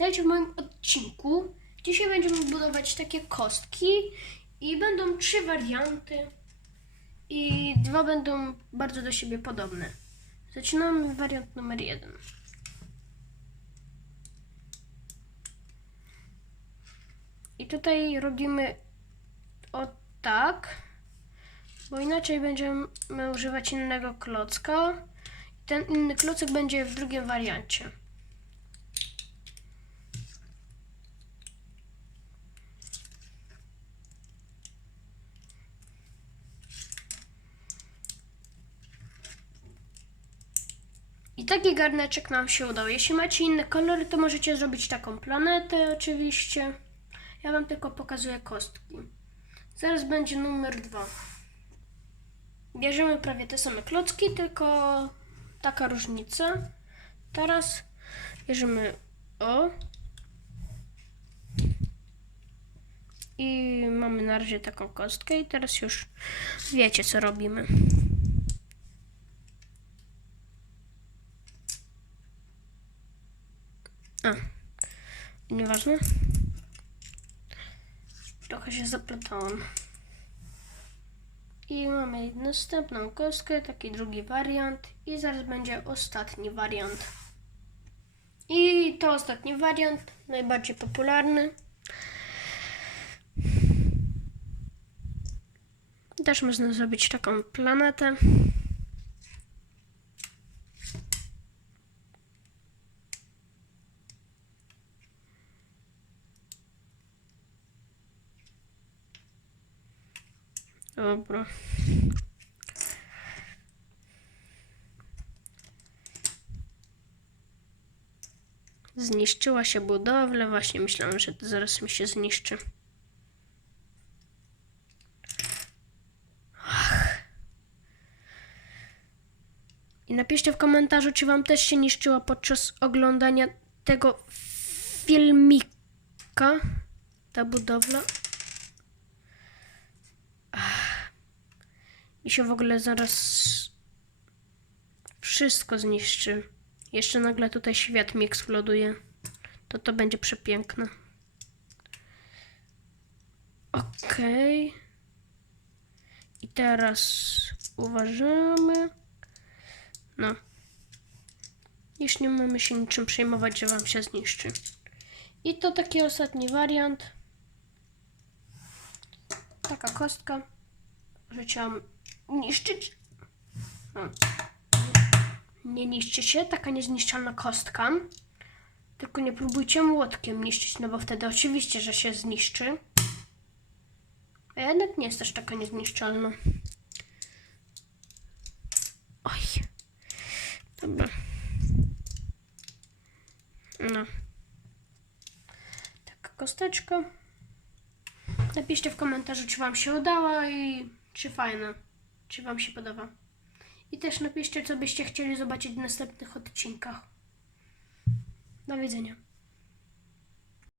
Witajcie w moim odcinku. Dzisiaj będziemy budować takie kostki i będą trzy warianty i dwa będą bardzo do siebie podobne. Zaczynamy wariant numer jeden. I tutaj robimy o tak, bo inaczej będziemy używać innego klocka. Ten inny klocek będzie w drugim wariancie. I taki garneczek nam się udał. Jeśli macie inne kolory, to możecie zrobić taką planetę oczywiście. Ja wam tylko pokazuję kostki. Zaraz będzie numer dwa. Bierzemy prawie te same klocki, tylko taka różnica. Teraz bierzemy o. I mamy na razie taką kostkę i teraz już wiecie co robimy. A, nieważne. Trochę się zapletałam. I mamy następną kostkę, taki drugi wariant i zaraz będzie ostatni wariant. I to ostatni wariant, najbardziej popularny. Też można zrobić taką planetę. Dobra. Zniszczyła się budowla. Właśnie myślałam, że to zaraz mi się zniszczy. Ach. I napiszcie w komentarzu, czy wam też się niszczyła podczas oglądania tego filmika ta budowla. Mi się w ogóle zaraz wszystko zniszczy. Jeszcze nagle tutaj świat mi eksploduje. To to będzie przepiękne. Okej. I teraz uważamy. No. Już nie mamy się niczym przejmować, że wam się zniszczy. I to taki ostatni wariant. Taka kostka że chciałam niszczyć. No. Nie niszczy się, taka niezniszczalna kostka. Tylko nie próbujcie młotkiem niszczyć, no bo wtedy oczywiście, że się zniszczy. A jednak nie jest też taka niezniszczalna. Oj. Dobra. No. Taka kosteczka. Napiszcie w komentarzu, czy Wam się udała i czy fajne, czy Wam się podoba. I też napiszcie, co byście chcieli zobaczyć w następnych odcinkach. Do widzenia.